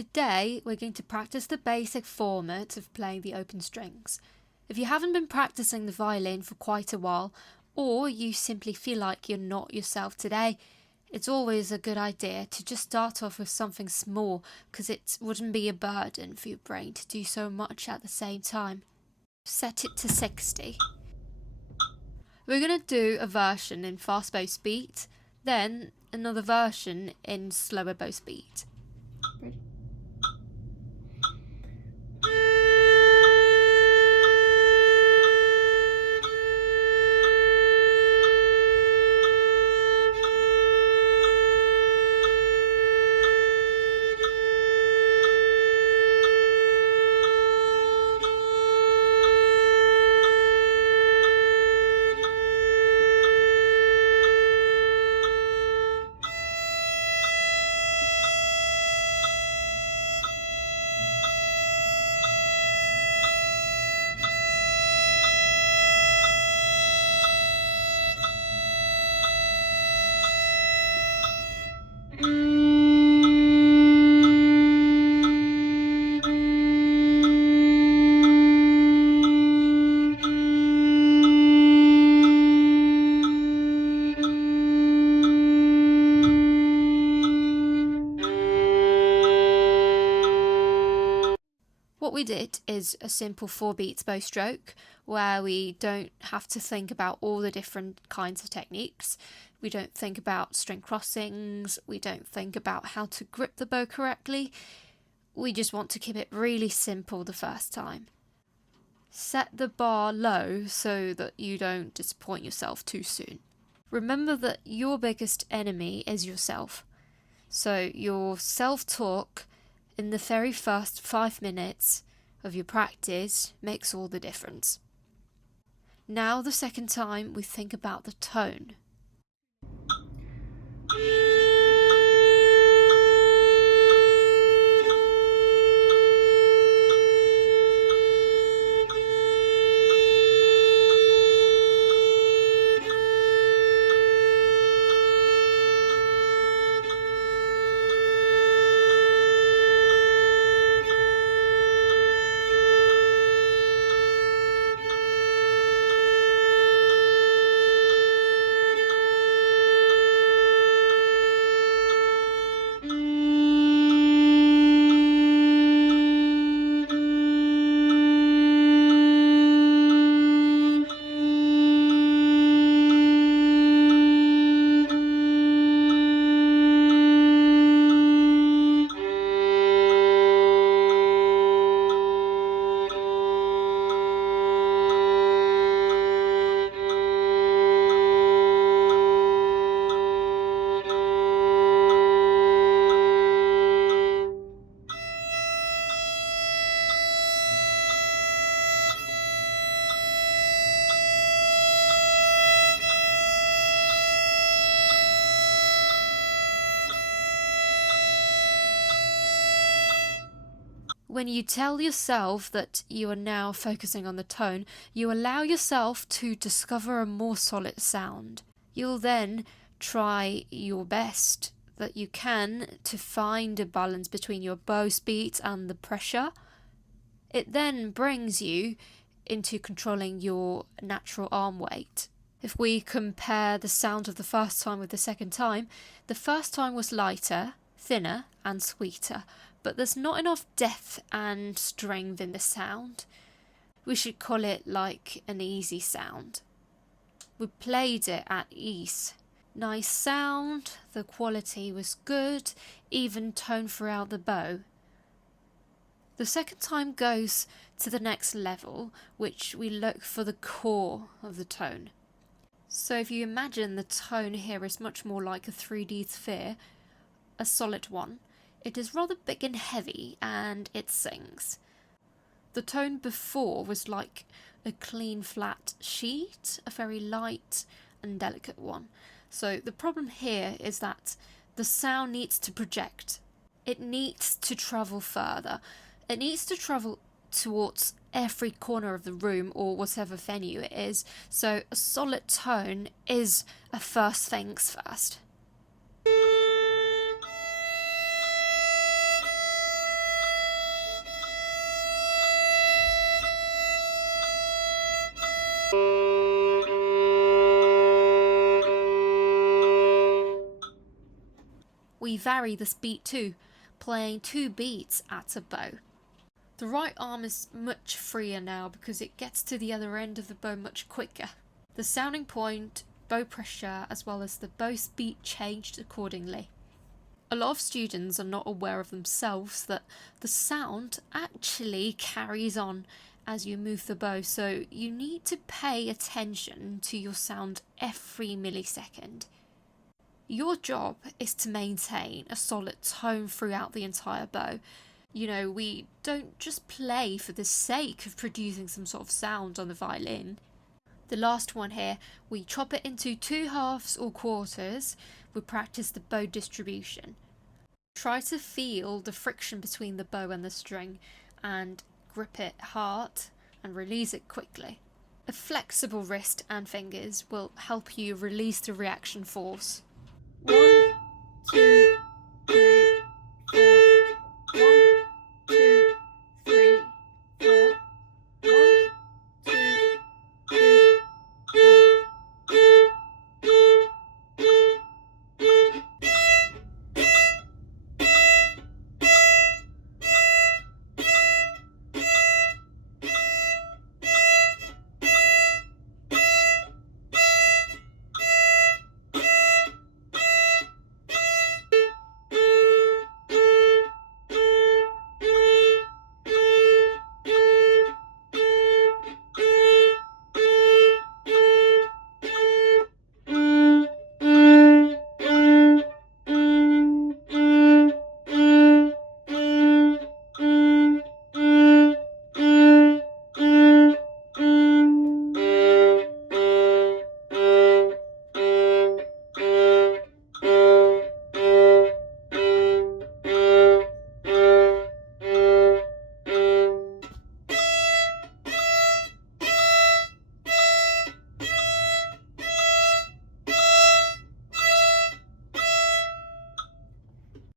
Today we're going to practice the basic format of playing the open strings. If you haven't been practicing the violin for quite a while, or you simply feel like you're not yourself today, it's always a good idea to just start off with something small, because it wouldn't be a burden for your brain to do so much at the same time. Set it to 60. We're going to do a version in fast bow speed, then another version in slower bow speed. Ready? What we did is a simple 4 beats bow stroke where we don't have to think about all the different kinds of techniques. We don't think about string crossings, we don't think about how to grip the bow correctly. We just want to keep it really simple the first time. Set the bar low so that you don't disappoint yourself too soon. Remember that your biggest enemy is yourself. So your self-talk in the very first 5 minutes of your practice makes all the difference. Now the second time we think about the tone. When you tell yourself that you are now focusing on the tone, you allow yourself to discover a more solid sound. You'll then try your best that you can to find a balance between your bow speed and the pressure. It then brings you into controlling your natural arm weight. If we compare the sound of the first time with the second time, the first time was lighter, thinner and sweeter, but there's not enough depth and strength in the sound. We should call it like an easy sound. We played it at ease. Nice sound, the quality was good, even tone throughout the bow. The second time goes to the next level, which we look for the core of the tone. So if you imagine the tone here is much more like a 3D sphere, a solid one, it is rather big and heavy and it sings. The tone before was like a clean flat sheet, a very light and delicate one. So the problem here is that the sound needs to project. It needs to travel further. It needs to travel towards every corner of the room or whatever venue it is. So a solid tone is a first things first. we vary this beat too, playing 2 beats at a bow. The right arm is much freer now because it gets to the other end of the bow much quicker. The sounding point, bow pressure, as well as the bow speed changed accordingly. A lot of students are not aware of themselves that the sound actually carries on as you move the bow, so you need to pay attention to your sound every millisecond. Your job is to maintain a solid tone throughout the entire bow. You know, we don't just play for the sake of producing some sort of sound on the violin. The last one here, we chop it into 2 halves or quarters. We practice the bow distribution. Try to feel the friction between the bow and the string and grip it hard and release it quickly. A flexible wrist and fingers will help you release the reaction force. 1, 2,